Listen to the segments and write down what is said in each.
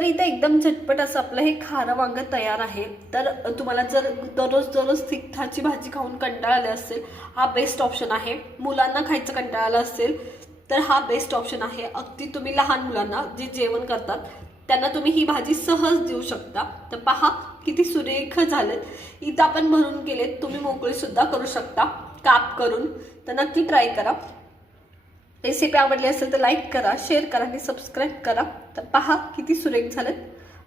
तर इथं एकदम झटपट असं आपलं हे खारं वांग तयार आहे. तर तुम्हाला जर दररोज दररोज तिखटाची भाजी खाऊन कंटाळा आले असेल हा बेस्ट ऑप्शन आहे. मुलांना खायचं कंटाळा आला असेल तर हा बेस्ट ऑप्शन आहे. अगदी तुम्ही लहान मुलांना जे जेवण करतात त्यांना तुम्ही ही भाजी सहज देऊ शकता. तर पहा किती सुरेख झालेत इथं आपण भरून केलेत तुम्ही मोकळी सुद्धा करू शकता. काप करून. तर नक्की ट्राय करा. रेसिपी आवडली असेल तर लाईक करा शेअर करा आणि सबस्क्राईब करा. तर पहा किती सुरेख झालेत.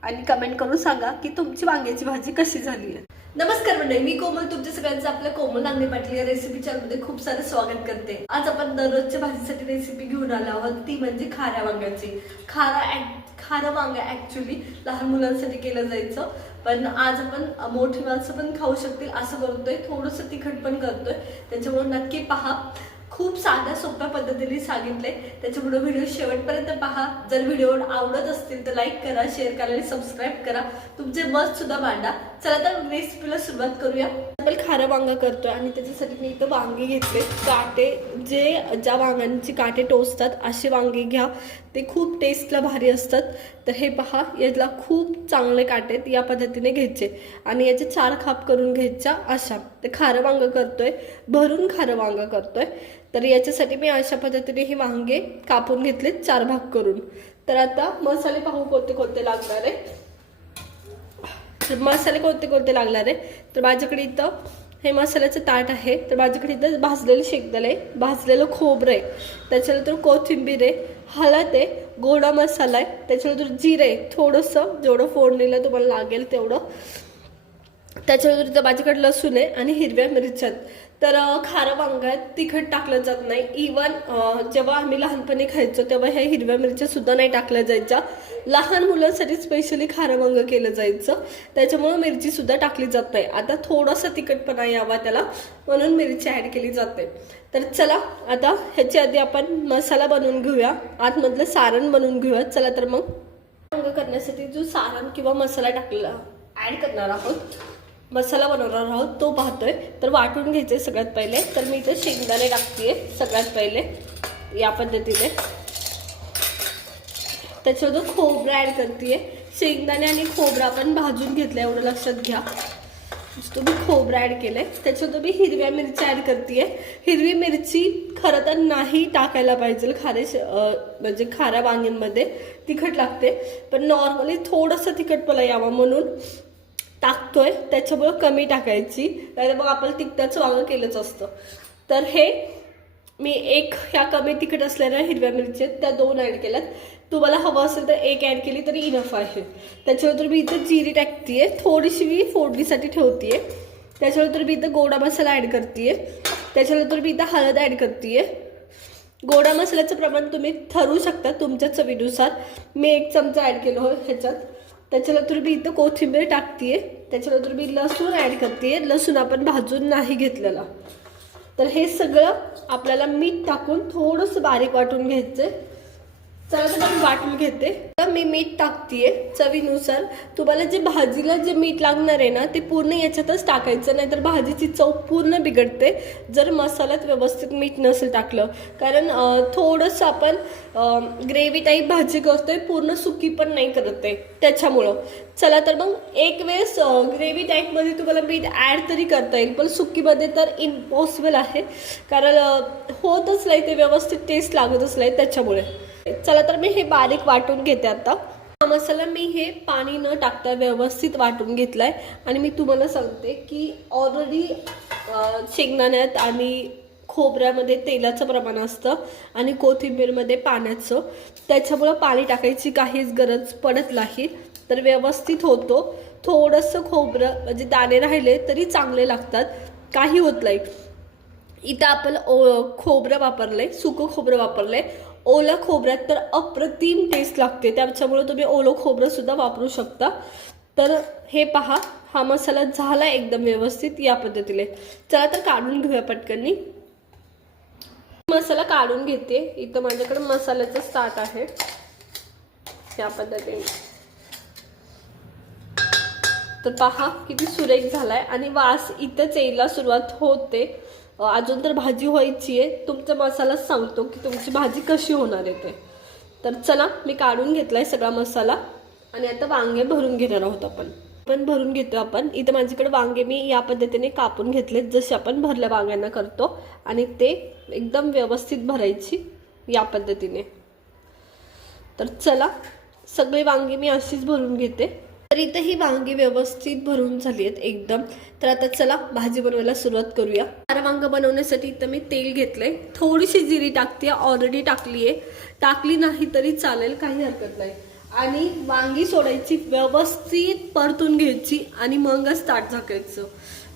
आणि कमेंट करून सांगा की तुमची वांग्याची भाजी कशी झाली आहे. नमस्कार मंडळी मी कोमल. तुमच्या सगळ्यांचं आपल्या कोमल नांगणे पाटील या रेसिपी चॅनलमध्ये खूप सारे स्वागत करते. आज आपण दररोजच्या भाजीसाठी रेसिपी घेऊन आलो आहोत. ती म्हणजे खाऱ्या वांग्याची. खारा ऍक- खारं वांग ऍक्च्युली लहान मुलांसाठी केलं जायचं. पण आज आपण मोठी माणसं पण खाऊ शकतील असं करतोय थोडंसं तिखट पण करतोय. त्याच्यामुळे नक्की पहा. खूप साध्या सोप्या पद्धतीने सांगितले. त्याच्यामुळे व्हिडिओ शेवटपर्यंत पहा. जर व्हिडिओ आवडत असतील तर लाईक करा शेअर करा आणि सबस्क्राईब करा. तुमचे मत सुद्धा मांडा. चला तर रेसिपीला सुरुवात करूया. आपण खारं वांग करतोय आणि त्याच्यासाठी मी इथं वांगे घेतले. काटे जे ज्या वांग्यांची काटे टोचतात असे वांगे घ्या. ते खूप टेस्टला भारी असतात. तर हे पहा याला खूप चांगले काटे या पद्धतीने घ्यायचे. आणि याचे चार खाप करून घ्यायच्या अशा. ते खारं वांगं करतोय भरून खारं वांगं करतोय. तर याच्यासाठी मी अशा पद्धतीने हे वांगे कापून घेतले चार भाग करून. तर आता मसाले पाहू कोणते कोणते लागणार आहे. मसाले कोणते कोणते लागणार आहे तर माझ्याकडे इथं हे मसाल्याचं ताट आहे. तर माझ्याकडे इथं भाजलेलं शेकदल आहे भाजलेलं खोबरं आहे. त्याच्यानंतर कोथिंबीर आहे हळद आहे गोडा मसाला आहे. त्याच्यानंतर जिरे आहे. थोडंसं जेवढं फोडणीला तुम्हाला लागेल तेवढं. त्याच्यानंतर इथं माझ्याकडे लसूण आहे आणि हिरव्या मिरच्या आहेत. तर खारं वांग्यात तिखट टाकलं जात नाही. इवन जेव्हा आम्ही लहानपणी खायचो तेव्हा ह्या हिरव्या मिरच्या सुद्धा नाही टाकल्या जायच्या. लहान मुलांसाठी स्पेशली खारं वांग केलं जायचं. त्याच्यामुळं मिरची सुद्धा टाकली जात नाही. आता थोडासा तिखटपणा यावा त्याला. म्हणून मिरची ऍड केली जाते तर चला आता ह्याच्या आधी आपण मसाला बनवून घेऊया. आतमधलं सारण बनवून घेऊया. चला तर मग. वांग करण्यासाठी जो सारण किंवा मसाला टाकलेला ऍड करणार आहोत. मसाला बनवणार आहोत तो पाहतोय. तर वाटून घ्यायचे सगळ्यात पहिले. तर मी इथे शेंगदाणे टाकते सगळ्यात पहिले या पद्धतीने. त्याच्यामधून खोबरं ॲड करते शेंगदाणे आणि खोबरं आपण भाजून घेतलं एवढं लक्षात घ्या. तुम्ही खोबरं केलं आहे त्याच्यावर मी हिरव्या मिरच्या ॲड करते हिरवी मिरची खरं तर नाही टाकायला पाहिजे खारे म्हणजे खाऱ्या वांग्यांमध्ये. तिखट लागते. पण नॉर्मली थोडंसं तिखटपणा यावा म्हणून. टाकतोय त्याच्यामुळं कमी टाकायची. नाही मग आपण तिखटाचं वांगं केलंच असतं. तर हे मी एक ह्या कमी तिखट असलेल्या हिरव्या मिरच्या आहेत, त्या दोन ॲड केल्यात. तुम्हाला हवं असेल तर एक ॲड केली तरी इनफ आहे. त्याच्यानंतर मी इथं जिरी टाकते थोडीशी मी फोडणीसाठी ठेवते त्याच्यानंतर मी इथं गोडा मसाला ॲड करते त्याच्यानंतर मी इथं हळद ॲड करते गोडा मसाल्याचं प्रमाण तुम्ही ठरवू शकता तुमच्या चवीनुसार. मी एक चमचा ॲड केलं हो ह्याच्यात. त्याच्यानंतर मी इथं कोथिंबीर टाकते त्याच्यानंतर मी लसूण ॲड करते लसूण आपण भाजून नाही घेतलेला. तर हे सगळं आपल्याला मीठ टाकून थोडंसं बारीक वाटून घ्यायचं आहे चला तर मी वाटून घेते. तर मी मीठ टाकतेय चवीनुसार. तुम्हाला जे भाजीला जे मीठ लागणार आहे ना ते पूर्ण याच्यातच टाकायचं नाहीतर भाजीची चव पूर्ण बिघडते. जर मसाल्यात व्यवस्थित मीठ नसेल टाकलं. कारण थोडंसं आपण ग्रेव्ही टाईप भाजी करतोय पूर्ण सुकी पण नाही करत आहे त्याच्यामुळं. चला तर मग एक वेळेस ग्रेव्ही टाईपमध्ये तुम्हाला मीठ ॲड तरी करता येईल पण सुकीमध्ये तर इम्पॉसिबल आहे. कारण होतच नाही ते व्यवस्थित टेस्ट लागतच नाही त्याच्यामुळे. चला तर मी हे बारीक वाटून घेते आता. हा मसाला मी हे पाणी न टाकता व्यवस्थित वाटून घेतलाय. आणि मी तुम्हाला सांगते की ऑलरेडी शेंगदाण्यात आणि खोबऱ्यामध्ये तेलाचं प्रमाण असतं आणि कोथिंबीरमध्ये पाण्याचं. त्याच्यामुळं पाणी टाकायची काहीच गरज पडत नाही. तर व्यवस्थित होतो. थोडंसं खोबरं म्हणजे दाणे राहिले तरी चांगले लागतात. काही होत नाही. इथं आपण ओ खोबरं वापरलं आहे सुकं खोबरं वापरलं आहे ओलं खोबऱ्यात तर अप्रतिम टेस्ट लागते. त्याच्यामुळे तुम्ही ओलं खोबरंसुद्धा वापरू शकता. तर हे पहा हा मसाला झाला एकदम व्यवस्थित या पद्धतीने. चला तर काढून घेऊया पटकनी मसाला काढून घेते. इथं माझ्याकडे मसाल्याचं स्टार्ट आहे. या पद्धतीने. तर पहा किती सुरेख झालाय. आणि वास इथंच यायला सुरुवात होते. अजून तर भाजी व्हायची आहे तुमचा मसालाच सांगतो की तुमची भाजी कशी होणार आहे ते. तर चला मी काढून घेतलाय सगळा मसाला. आणि आता वांगे भरून घेणार आहोत आपण. पण भरून घेतो आपण. इथं माझ्याकडे वांगे मी या पद्धतीने कापून घेतलेत जसे आपण भरल्या वांग्यांना करतो. आणि ते एकदम व्यवस्थित भरायची या पद्धतीने. तर चला सगळी वांगे मी अशीच भरून घेते. तर इथं ही वांगी व्यवस्थित भरून झाली आहेत एकदम. तर आता चला भाजी बनवायला सुरुवात करूया. चार वांग बनवण्यासाठी इथं मी तेल घेतलंय. थोडीशी जिरी टाकते ऑलरेडी टाकली आहे टाकली नाही तरी चालेल काही हरकत नाही. आणि वांगी सोडायची व्यवस्थित परतून घ्यायची आणि मगच ताट झाकायचं.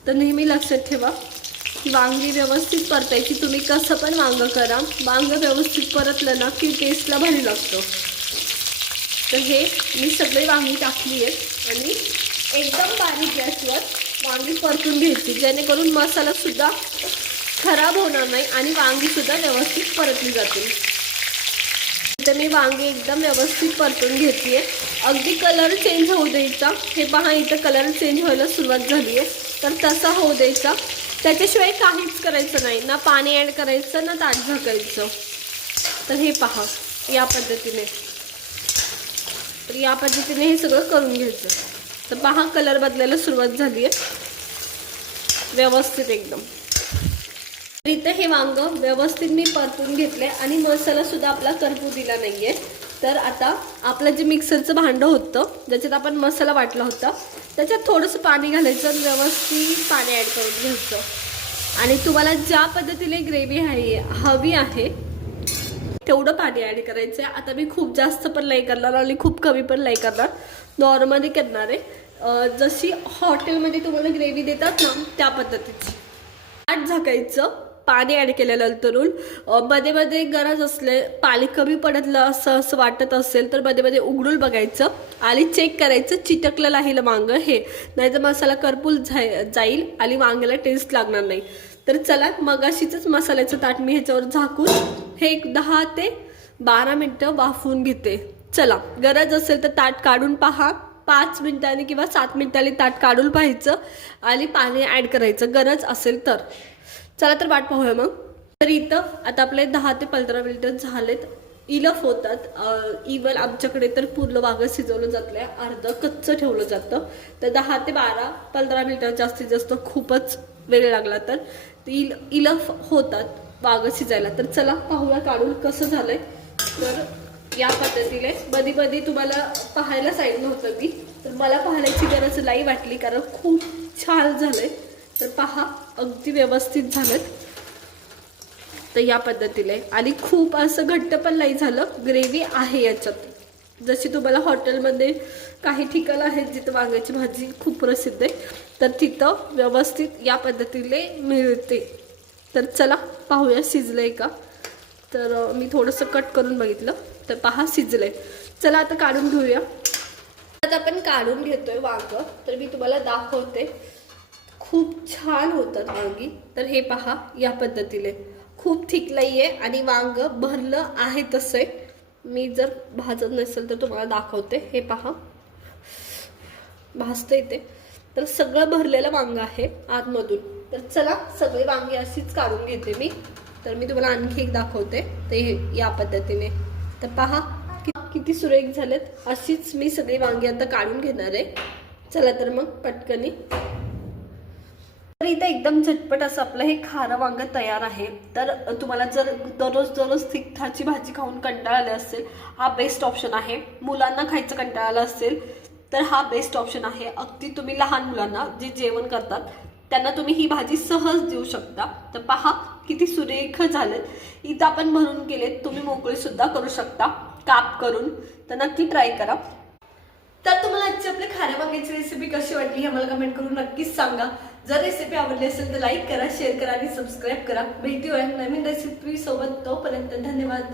तर नेहमी लक्षात ठेवा की वांगी व्यवस्थित परतायची. तुम्ही कसं पण वांग करा. वांग व्यवस्थित परतलं ना की टेस्टला भारी लागतं. तर हे मी सगळे वांगी टाकली आहेत आणि एकदम बारीक गॅसवर वांगी परतून घ्यायची जेणेकरून मसालासुद्धा खराब होणार नाही आणि वांगीसुद्धा व्यवस्थित परतली जातील. तर मी वांगी एकदम व्यवस्थित परतून घेते आहे. अगदी कलर चेंज होऊ द्यायचा. हे पहा इथं कलर चेंज व्हायला सुरुवात झाली आहे. तर तसा होऊ द्यायचा. त्याच्याशिवाय काहीच करायचं नाही. ना पाणी ॲड करायचं ना ताट झाकायचं. तर हे पहा या पद्धतीने. तर या पद्धतीने हे सगळं करून घ्यायचं. तर पहा कलर बदलायला सुरुवात झाली आहे. व्यवस्थित एकदम. तर इथं हे वांग व्यवस्थित मी परतून घेतले आणि मसाला सुद्धा आपला करपू दिला नाहीये. तर आता आपलं जे मिक्सरचं भांडं होतं ज्याच्यात आपण मसाला वाटला होता त्याच्यात थोडंसं पाणी घालायचं आणि व्यवस्थित पाणी ॲड करून घ्यायचं. आणि तुम्हाला ज्या पद्धतीने ग्रेव्ही आहे हवी आहे तेवढं पाणी ॲड करायचं आहे आता मी खूप जास्त पण नाही करणार आणि खूप कमी पण नाही करणार. नॉर्मली करणार आहे. जशी हॉटेलमध्ये तुम्हाला ग्रेव्ही देतात ना त्या पद्धतीची. आठ झाकायचं. पाणी ॲड केलेलं अं, मध्ये मध्ये गरज असले पाणी कमी पडतलं असं असं वाटत असेल तर मध्ये मध्ये उघडून बघायचं आणि चेक करायचं चिटकलं राहिलं वांग हे. नाही तर मसाला करपूल जाय जाईल आणि वांग्याला टेस्ट लागणार नाही. तर चला मगाशीच मसाल्याचं ताट मी ह्याच्यावर झाकून हे एक दहा ते बारा मिनटं वाफवून घेते. चला गरज असेल तर ताट काढून पहा. पाच मिनिटांनी किंवा सात मिनिटांनी ताट काढून पाहायचं आणि पाणी ॲड करायचं. गरज असेल तर. चला तर वाट पाहूया मग. तर इथं आता आपले दहा ते पंधरा मिनिटं झालेत. इलफ होतात. इवन आमच्याकडे तर पूर्ण वागं शिजवलं जातलंय अर्धं कच्चं ठेवलं जातं. तर दहा ते बारा पंधरा मिनिटं जास्तीत जास्त खूपच वेळ लागला तर. इल इलफ होतात वागं शिजायला. तर चला पाहूया काढून कसं झालंय. तर या पद्धतीने मधी मधी तुम्हाला पाहायला सांगितलं होतं मी. तर मला पाहण्याची गरज नाही वाटली कारण खूप छान झालंय. तर पहा अगदी व्यवस्थित झालं. तर या पद्धतीने. आणि खूप असं घट्ट पण नाही झालं. ग्रेव्ही आहे याच्यात. जशी तुम्हाला हॉटेलमध्ये काही ठिकाणं आहेत जिथं वांग्याची भाजी खूप प्रसिद्ध आहे तर तिथं व्यवस्थित या पद्धतीने मिळते. तर चला पाहूया शिजलंय का? तर मी थोडंसं कट करून बघितलं. तर पहा शिजलंय. चला आता काढून घेऊया. आता आपण काढून घेतोय वांग. तर मी तुम्हाला दाखवते. खूप छान होतात वांगी तर हे पहा या पद्धतीने. खूप थिक आहे आणि वांग भरलं आहे तसं आहे मी जर भाजत नसेल तर तुम्हाला दाखवते. हे पहा. भाजतं ते. तर सगळं भरलेलं वांग आहे आतमधून. तर चला सगळी वांगी अशीच काढून घेते मी. तर मी तुम्हाला आणखी एक दाखवते. ते हे या पद्धतीने. तर पहा किती सुरेख झालेत. अशीच मी सगळी वांगी आता काढून घेणार आहे. चला तर मग पटकनी. तर इथं एकदम झटपट असं आपलं हे खारं वांग तयार आहे. तर तुम्हाला जर दररोज दररोज तिखटाची भाजी खाऊन कंटाळा आले असेल हा बेस्ट ऑप्शन आहे. मुलांना खायचं कंटाळा आलं असेल तर हा बेस्ट ऑप्शन आहे. अगदी तुम्ही लहान मुलांना जे जेवण करतात त्यांना तुम्ही ही भाजी सहज देऊ शकता. तर पहा किती सुरेख झालेत. इथं आपण भरून केलेत तुम्ही मोकळी सुद्धा करू शकता. काप करून तर नक्की ट्राय करा. तर तुम्हाला आजची आपल्या खाऱ्या वांग्याची रेसिपी कशी वाटली हे मला कमेंट करून नक्कीच सांगा. जर रेसिपी आवडली असेल तर लाईक करा शेअर करा आणि सबस्क्राईब करा. भेटूया नवीन रेसिपी सोबत तोपर्यंत धन्यवाद.